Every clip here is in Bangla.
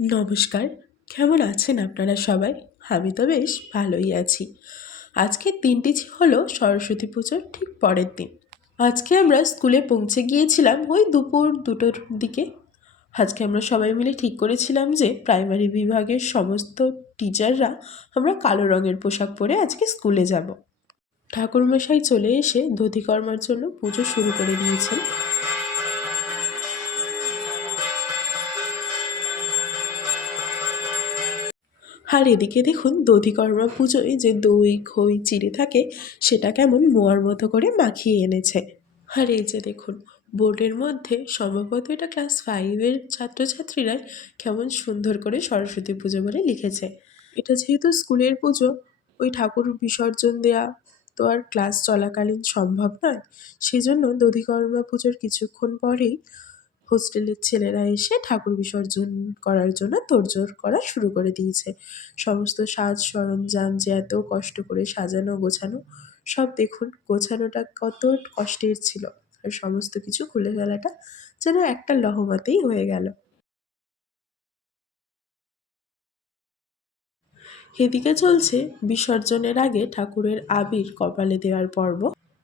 নমস্কার। কেমন আছেন আপনারা সবাই? আমি তো বেশ ভালোই আছি। আজকের দিনটি হলো সরস্বতী পুজোর ঠিক পরের দিন। আজকে আমরা স্কুলে পৌঁছে গিয়েছিলাম ওই দুপুর দুটোর দিকে। আজকে আমরা সবাই মিলে ঠিক করেছিলাম যে প্রাইমারি বিভাগের সমস্ত টিচাররা আমরা কালো রঙের পোশাক পরে আজকে স্কুলে যাব। ঠাকুরমশাই চলে এসে ধুতিকর্মার জন্য পুজো শুরু করে দিয়েছেন। আর এদিকে দেখুন দধিকর্মা পুজোয় যে দই, খই, চিড়ে থাকে, সেটা কেমন মোয়ার মতো করে মাখিয়ে এনেছে। আর এই যে দেখুন, বোর্ডের মধ্যে সম্ভবত এটা ক্লাস ফাইভের ছাত্রছাত্রীরাই কেমন সুন্দর করে সরস্বতী পুজো বলে লিখেছে। এটা যেহেতু স্কুলের পুজো, ওই ঠাকুর বিসর্জন দেয়া তো আর ক্লাস চলাকালীন সম্ভব নয়। সেই জন্য দধিকর্মা পুজোর কিছুক্ষণ পরেই হোস্টেলের ছেলেরা এসে ঠাকুর বিসর্জন করার জন্য তোড়জোড় করা শুরু করে দিয়েছে। সমস্ত সাজ সরঞ্জাম যে এত কষ্ট করে সাজানো, গোছানো, সব দেখুন গোছানোটা কত কষ্টের ছিল। আর সমস্ত কিছু খুলে ফেলাটা যেন একটা লহমাতেই হয়ে গেল। এদিকে চলছে বিসর্জনের আগে ঠাকুরের আবির কপালে দেওয়ার পর্ব।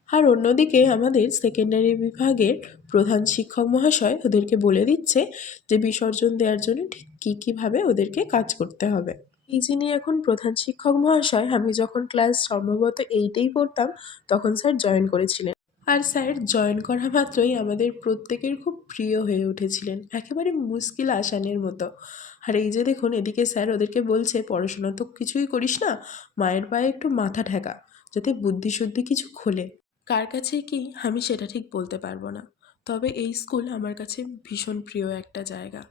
আর অন্যদিকে আমাদের সেকেন্ডারি বিভাগের প্রধান শিক্ষক মহাশয় ওদেরকে বলে দিচ্ছে যে বিসর্জন দেওয়ার জন্য ঠিক কী কীভাবে ওদেরকে কাজ করতে হবে। এই যিনি এখন প্রধান শিক্ষক মহাশয়, আমি যখন ক্লাস সম্ভবত এইটেই পড়তাম, তখন স্যার জয়েন করেছিলেন। আর স্যার জয়েন করা মাত্রই আমাদের প্রত্যেকের খুব প্রিয় হয়ে উঠেছিলেন, একেবারে মুশকিল আসানের মতো। আর এই যে দেখুন, এদিকে স্যার ওদেরকে বলছে, পড়াশোনা তো কিছুই করিস না, মায়ের পায়ে একটু মাথা ঠেকা, যাতে বুদ্ধিশুদ্ধি কিছু খোলে। কার কাছে কি, আমি সেটা ঠিক বলতে পারব না। তবে এই স্কুল আমার কাছে ভীষণ প্রিয় একটা জায়গা।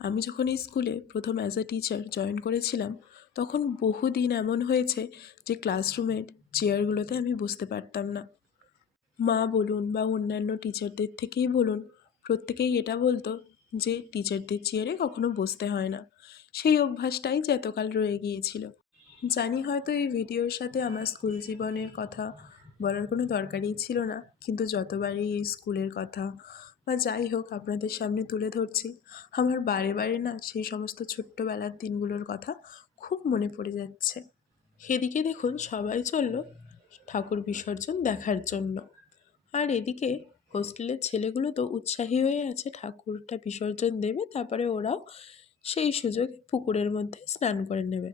আমি যখন এই স্কুলে প্রথম অ্যাজ আ টিচার জয়েন করেছিলাম, তখন বহুদিন এমন হয়েছে যে ক্লাসরুমের চেয়ারগুলোতে আমি বসতে পারতাম না। মা বলুন বা অন্যান্য টিচারদের থেকেই বলুন, প্রত্যেকেই এটা বলতো যে টিচারদের চেয়ারে কখনো বসতে হয় না। সেই অভ্যাসটাই যে এতকাল রয়ে গিয়েছিল। জানি হয়তো এই ভিডিওর সাথে আমার স্কুল জীবনের কথা বলার কোনো দরকারই ছিল না। কিন্তু যতবারই এই স্কুলের কথা বা যাই হোক আপনাদের সামনে তুলে ধরছি, আমার বারে বারে না সেই সমস্ত ছোট্টবেলার দিনগুলোর কথা খুব মনে পড়ে যাচ্ছে। সেদিকে দেখুন সবাই চলল ঠাকুর বিসর্জন দেখার জন্য। আর এদিকে হোস্টেলের ছেলেগুলো তো উৎসাহী হয়ে আছে ঠাকুরটা বিসর্জন দেবে, তারপরে ওরাও সেই সুযোগে পুকুরের মধ্যে স্নান করে নেবে।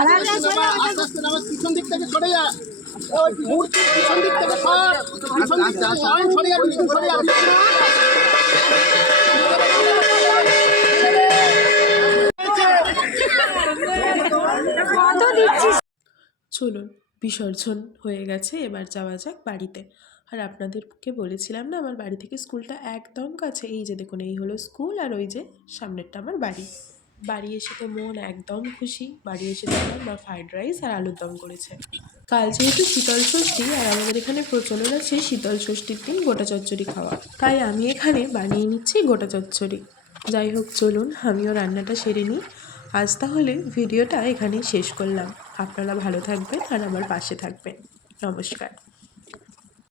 আস্তে আস্তে নামাজ পিছন দিক থেকে সরে যা মূর্তির পিছন দিক থেকে সর সরে সরে চলুন, বিসর্জন হয়ে গেছে, এবার যাওয়া যাক বাড়িতে। আর আপনাদেরকে বলেছিলাম না, আমার বাড়ি থেকে স্কুলটা একদম কাছে। এই যে দেখুন, এই হলো স্কুল আর ওই যে সামনেরটা আমার বাড়ি। বাড়ি এসে তো মন একদম খুশি। বাড়ি এসে দেখলাম মা ফ্রাইড রাইস আর আলুর দম করেছে। কাল যেহেতু শীতল ষষ্ঠী, আর আমাদের এখানে প্রচলন আছে শীতল ষষ্ঠীর দিন গোটা চচ্চড়ি খাওয়া। তাই আমি এখানে বানিয়ে নিচ্ছি গোটা চচ্চড়ি। যাই হোক, চলুন, আমিও রান্নাটা সেরে নিই। আজ তাহলে ভিডিওটা এখানেই শেষ করলাম। আপনারা ভালো থাকবেন আর আমার পাশে থাকবেন। নমস্কার।